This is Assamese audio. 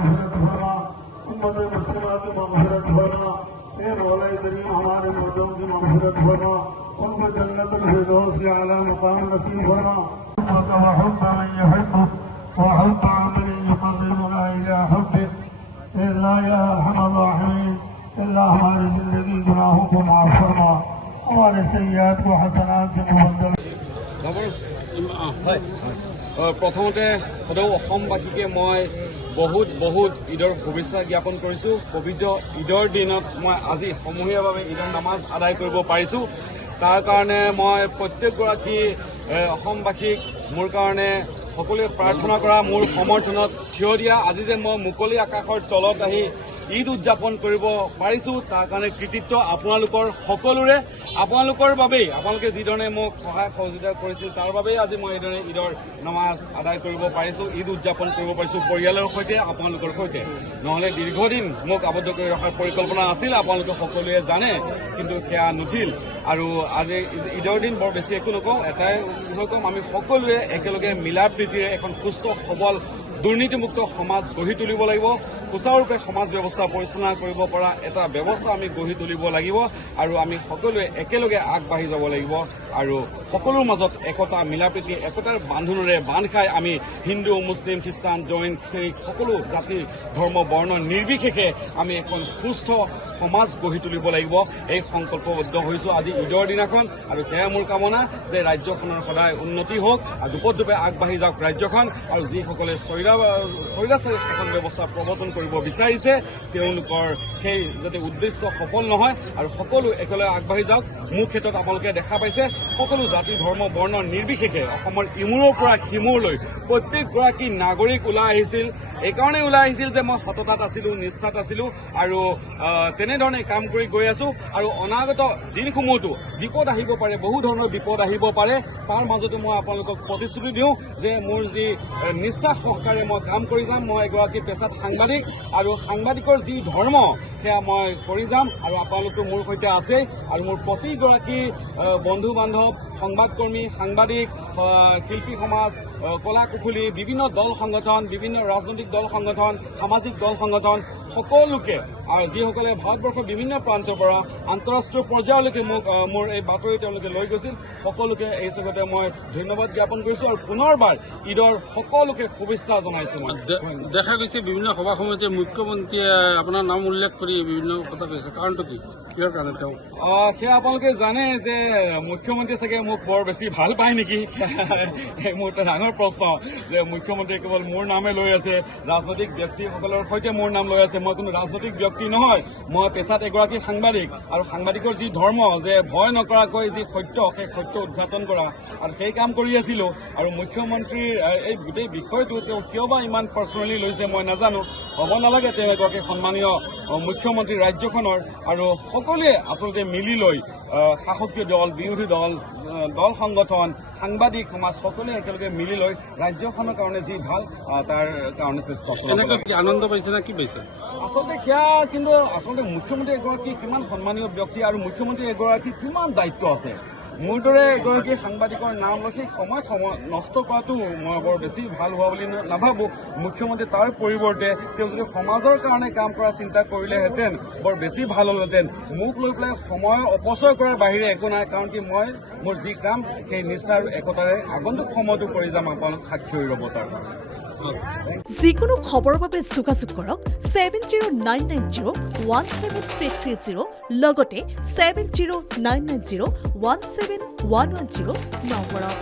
मग़फ़िरत फरमा, उम्मत मुस्लिमात की मग़फ़िरत फरमा। ए मौला करीम हमारे मर्दों की मग़फ़िरत फरमा, उनको जन्नतुल फिरदौस के आला मकाम नसीब फरमा। وحب من يحبك وحب عمل يقربنا إلى حبك إلا يا أرحم الراحمين إلا हमारी जिंदगी गुनाहों को माफ़ फरमा, हमारे सय्यात को हसनात से मुबद्दल। প্ৰথমতে সদৌ অসমবাসীকে মই বহুত ঈদৰ শুভেচ্ছা জ্ঞাপন কৰিছোঁ। পবিত্ৰ ঈদৰ দিনত মই আজি সমূহীয়াভাৱে ঈদৰ নামাজ আদায় কৰিব পাৰিছোঁ। তাৰ কাৰণে মই প্ৰত্যেকগৰাকী অসমবাসীক মোৰ কাৰণে সকলোৱে প্ৰাৰ্থনা কৰা, মোৰ সমৰ্থনত থিয় দিয়া, আজি যে মই মুকলি আকাশৰ তলত আহি ঈদ উদযাপন কৰিব পাৰিছোঁ তাৰ কাৰণে কৃতিত্ব আপোনালোকৰ সকলোৰে। আপোনালোকৰ বাবেই, আপোনালোকে যিধৰণে মোক সহায় সহযোগিতা কৰিছিল তাৰ বাবেই আজি মই এইদৰে ঈদৰ নামাজ আদায় কৰিব পাৰিছোঁ, ঈদ উদযাপন কৰিব পাৰিছোঁ পৰিয়ালৰ সৈতে, আপোনালোকৰ সৈতে। নহ'লে দীৰ্ঘদিন মোক আবদ্ধ কৰি ৰখাৰ পৰিকল্পনা আছিল, আপোনালোকে সকলোৱে জানে, কিন্তু সেয়া নুঠিল। আৰু আজি ঈদৰ দিন বৰ বেছি একো নকওঁ, এটাই কম, আমি সকলোৱে একেলগে মিলা প্ৰীতিৰে এখন সুস্থ সবল দুৰ্নীতিমুক্ত সমাজ গঢ়ি তুলিব লাগিব। সুচাৰুৰূপে সমাজ ব্যৱস্থা পৰিচালনা কৰিব পৰা এটা ব্যৱস্থা আমি গঢ়ি তুলিব লাগিব আৰু আমি সকলোৱে একেলগে আগবাঢ়ি যাব লাগিব। আৰু সকলোৰ মাজত একতা, মিলা প্ৰীতি, একতাৰ বান্ধোনেৰে বান্ধ খাই আমি হিন্দু, মুছলিম, খ্ৰীষ্টান, জৈন, শিখ সকলো জাতি, ধৰ্ম, বৰ্ণ নিৰ্বিশেষে আমি এখন সুস্থ সমাজ গঢ়ি তুলিব লাগিব। এই সংকল্পবদ্ধ হৈছোঁ আজি ঈদৰ দিনাখন, আৰু সেয়া মোৰ কামনা যে ৰাজ্যখনৰ সদায় উন্নতি হওক আৰু দুপদূপে আগবাঢ়ি যাওক ৰাজ্যখন। আৰু যিসকলে স্বৈৰাচাৰী শাসন ব্যৱস্থা প্ৰৱৰ্তন কৰিব বিচাৰিছে তেওঁলোকৰ সেই যাতে উদ্দেশ্য সফল নহয় আৰু সকলো একেলগে আগবাঢ়ি যাওক। মোৰ ক্ষেত্ৰত আপোনালোকে দেখা পাইছে সকলো জাতি, ধৰ্ম, বৰ্ণ নিৰ্বিশেষে অসমৰ ইমূৰৰ পৰা সিমূৰলৈ প্ৰত্যেকগৰাকী নাগৰিক ওলাই আহিছিল। এইকাৰণেই ওলাই আহিছিল যে মই সততাত আছিলোঁ, নিষ্ঠাত আছিলোঁ আৰু তেনেধৰণে কাম কৰি গৈ আছোঁ। আৰু অনাগত দিনসমূহতো বিপদ আহিব পাৰে, বহু ধৰণৰ বিপদ আহিব পাৰে, তাৰ মাজতো মই আপোনালোকক প্ৰতিশ্ৰুতি দিওঁ যে মোৰ যি নিষ্ঠা সহকাৰে মই কাম কৰি যাম। মই এগৰাকী পেছাত সাংবাদিক আৰু সাংবাদিকৰ যি ধৰ্ম সেয়া মই কৰি যাম আৰু আপোনালোকতো মোৰ সৈতে আছেই। আৰু মোৰ প্ৰতিগৰাকী বন্ধু বান্ধৱ, সংবাদকৰ্মী, সাংবাদিক, শিল্পী সমাজ, কলা কুশলী, বিভিন্ন দল সংগঠন, বিভিন্ন ৰাজনৈতিক দল সংগঠন, সামাজিক দল সংগঠন সকলোকে, আৰু যিসকলে ভাৰতবৰ্ষৰ বিভিন্ন প্ৰান্তৰ পৰা আন্তঃৰাষ্ট্ৰীয় পৰ্যায়লৈকে মোৰ এই বাতৰি তেওঁলোকে লৈ গৈছিল, সকলোকে এই চবতে মই ধন্যবাদ জ্ঞাপন কৰিছোঁ আৰু পুনৰবাৰ ঈদৰ সকলোকে শুভেচ্ছা জনাইছোঁ। মই দেখা গৈছে বিভিন্ন সভা সমিতিয়ে মুখ্যমন্ত্ৰীয়ে আপোনাৰ নাম উল্লেখ কৰি বিভিন্ন কথা কৈছে, কাৰণটো কি, কিহৰ কাৰণে তেওঁ? সেয়া আপোনালোকে জানে যে মুখ্যমন্ত্ৰী চাগে মোক বৰ বেছি ভাল পায় নেকি, মোৰ এটা ডাঙৰ প্ৰশ্ন যে মুখ্যমন্ত্ৰীয়ে কেৱল মোৰ নামে লৈ আছে, ৰাজনৈতিক ব্যক্তিসকলৰ সৈতে মোৰ নাম লৈ আছে। মই কোনো ৰাজনৈতিক ব্যক্তি নহয়, মই পেছাত এগৰাকী সাংবাদিক আৰু সাংবাদিকৰ যি ধৰ্ম যে ভয় নকৰাকৈ যি সত্য, সেই সত্য উদঘাটন কৰা আৰু সেই কাম কৰি আছিলোঁ। আৰু মুখ্যমন্ত্ৰীৰ এই গোটেই বিষয়টো তেওঁ কিয় বা ইমান পাৰ্চনেলি লৈছে মই নাজানো, হ'ব নালাগে। তেওঁ এগৰাকী সন্মানীয় মুখ্যমন্ত্ৰী ৰাজ্যখনৰ, আৰু সকলোৱে আচলতে মিলি লৈ শাসকীয় দল, বিৰোধী দল, দল সংগঠন, সাংবাদিক সমাজ সকলোৱে একেলগে মিলি লৈ ৰাজ্যখনৰ কাৰণে যি ভাল তাৰ কাৰণে চেষ্টা চলাব। আনন্দ পাইছে না কি পাইছে? আচলতে সেয়া কিন্তু আচলতে মুখ্যমন্ত্ৰী এগৰাকী কিমান সন্মানীয় ব্যক্তি আৰু মুখ্যমন্ত্ৰী এগৰাকী কিমান দায়িত্ব আছে। মোৰ দৰে এগৰাকী সাংবাদিকৰ নাম লৈ সেই সময় নষ্ট কৰাটো মই বৰ বেছি ভাল হোৱা বুলি নাভাবোঁ। মুখ্যমন্ত্ৰী তাৰ পৰিৱৰ্তে তেওঁ যদি সমাজৰ কাৰণে কাম কৰা চিন্তা কৰিলেহেঁতেন বৰ বেছি ভাল হ'লহেঁতেন। মোক লৈ পেলাই সময় অপচয় কৰাৰ বাহিৰে একো নাই, কাৰণ কি মই মোৰ যি কাম সেই নিষ্ঠা আৰু একতাৰে আগন্তুক সময়তো কৰি যাম, আপোনালোক সাক্ষী হৈ ৰ'ব তাৰ কাৰণে। যিকোনো খবৰৰ বাবে যোগাযোগ কৰক 7099017330 লগতে 7099017110 নম্বৰত।